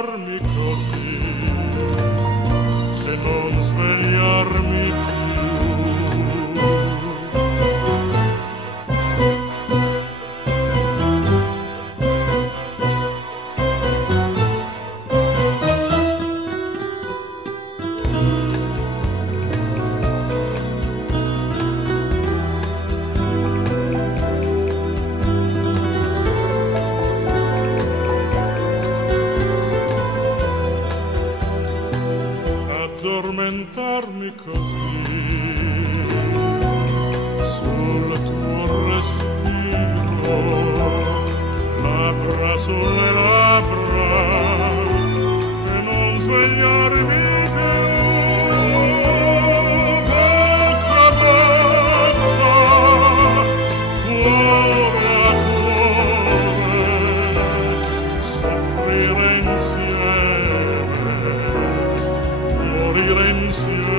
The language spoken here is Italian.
addormentarmi così e non svegliarmi più. Addormentarmi così sul tuo respiro, labbra sulle labbra e non svegliarmi più. Bocca a bocca, cuore a cuore, soffrire insieme, morire insieme.